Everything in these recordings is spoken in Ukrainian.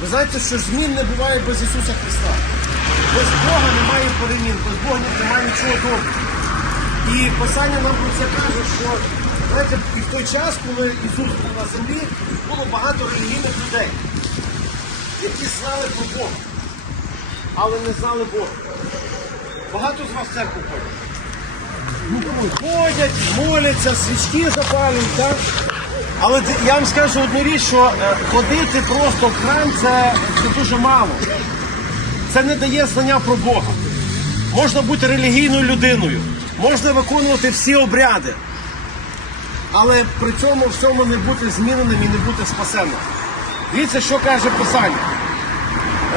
Ви знаєте, що змін не буває без Ісуса Христа. Без Бога немає перемін, без Бога немає нічого доброго. І Писання нам про це каже, що знаєте, і в той час, коли Ісус був на землі, було багато релігійних людей, які знали про Бога, але не знали Бога. Багато з вас церкву ходять. Ходять, моляться, свічки запалюють, так? Але я вам скажу одну річ, що е, ходити просто в храм це, це дуже мало. Це не дає знання про Бога. Можна бути релігійною людиною, можна виконувати всі обряди, але при цьому всьому не бути зміненим і не бути спасенним. Дивіться, що каже Писання.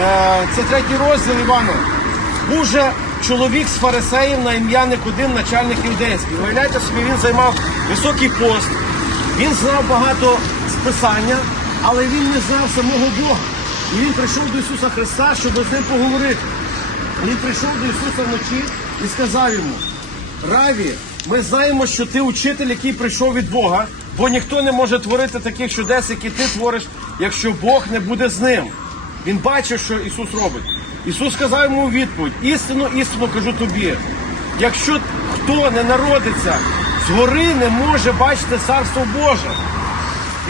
Е, Це третій розділ Івана. Був же чоловік з фарисеїв на ім'я Никодим, начальник юдейський. Уявляєте собі, він займав високий пост, він знав багато з Писання, але він не знав самого Бога. І він прийшов до Ісуса Христа, щоб з ним поговорити. Він прийшов до Ісуса вночі і сказав йому: Раві, ми знаємо, що ти учитель, який прийшов від Бога, бо ніхто не може творити таких чудес, які ти твориш, якщо Бог не буде з ним. Він бачив, що Ісус робить. Ісус сказав йому у відповідь: істину, істину кажу тобі. Якщо хто не народиться згори, не може бачити Царство Боже.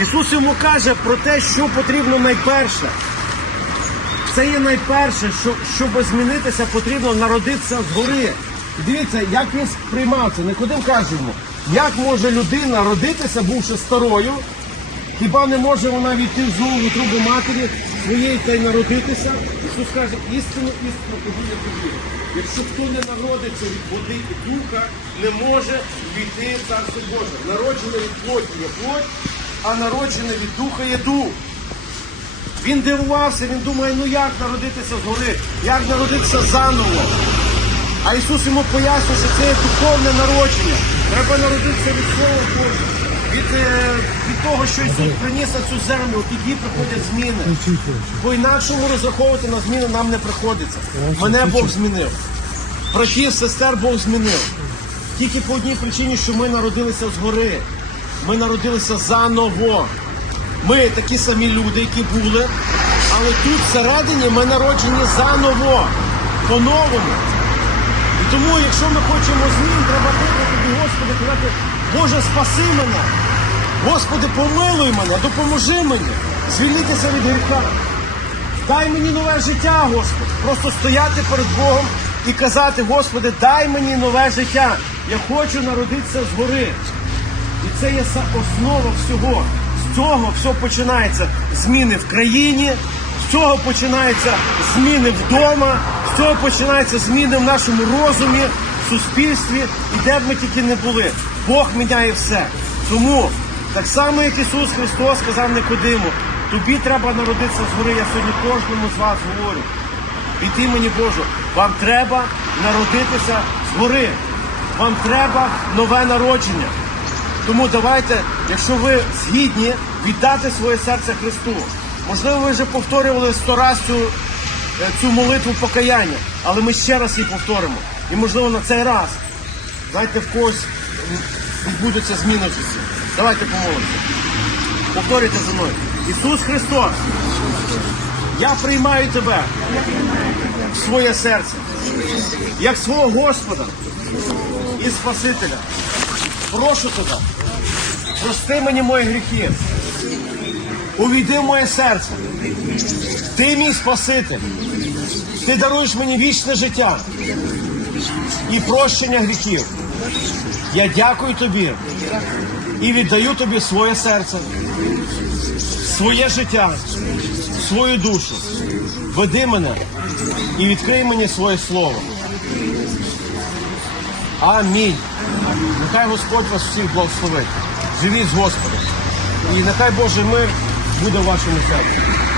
Ісус йому каже про те, що потрібно найперше. Це є найперше, що, щоб змінитися, потрібно народитися згори. Дивіться, як він сприймав це. Никодим каже йому, як може людина родитися, бувши старою, хіба не може вона війти в знову трубу матері своєї та й народитися? Ісус каже, істину, істину кажу я тобі. Якщо хто не народиться від води і духа, не може війти в Царство Боже. Народжене від плоті є плоть, а народжене від духа є дух. Він дивувався, він думає, ну як народитися згори, як народитися заново. А Ісус йому пояснює, що це є духовне народження. Треба народитися від Слова Божого, від, е, від того, що Ісус приніс на цю землю, тоді приходять зміни. Бо інакшому розраховувати на зміни нам не приходиться. Мене Бог змінив. Братів, сестер Бог змінив. Тільки по одній причині, що ми народилися згори. Ми народилися заново. Ми такі самі люди, які були, але тут всередині ми народжені заново, по-новому. І тому, якщо ми хочемо змін, треба кликати до Господа, казати, Боже, спаси мене. Господи, помилуй мене, допоможи мені звільнитися від гріха. Дай мені нове життя, Господи. Просто стояти перед Богом і казати, Господи, дай мені нове життя. Я хочу народитися згори. І це є основа всього. З цього все починається зміни в країні, з цього починаються зміни вдома, з цього починаються зміни в нашому розумі, в суспільстві і де б ми тільки не були. Бог міняє все. Тому так само, як Ісус Христос сказав Никодиму, тобі треба народитися згори. Я сьогодні кожному з вас говорю. Від імені Божу, вам треба народитися згори. Вам треба нове народження. Тому давайте, якщо ви згідні віддати своє серце Христу, можливо, ви вже повторювали сто раз цю, е, цю молитву покаяння, але ми ще раз її повторимо. І можливо на цей раз, знаєте, в когось м, відбудеться зміна в житті. Давайте помолимося. Повторюйте за мною. Ісус Христос, я приймаю тебе в своє серце, як свого Господа і Спасителя. Прошу тебе, прости мені мої гріхи. Увійди в моє серце. Ти мій Спаситель. Ти даруєш мені вічне життя і прощення гріхів. Я дякую тобі і віддаю тобі своє серце, своє життя, свою душу. Веди мене і відкрий мені своє слово. Амінь. Нехай Господь вас всіх благословить. Живіть з Господом. І нехай Божий мир буде в вашому серці.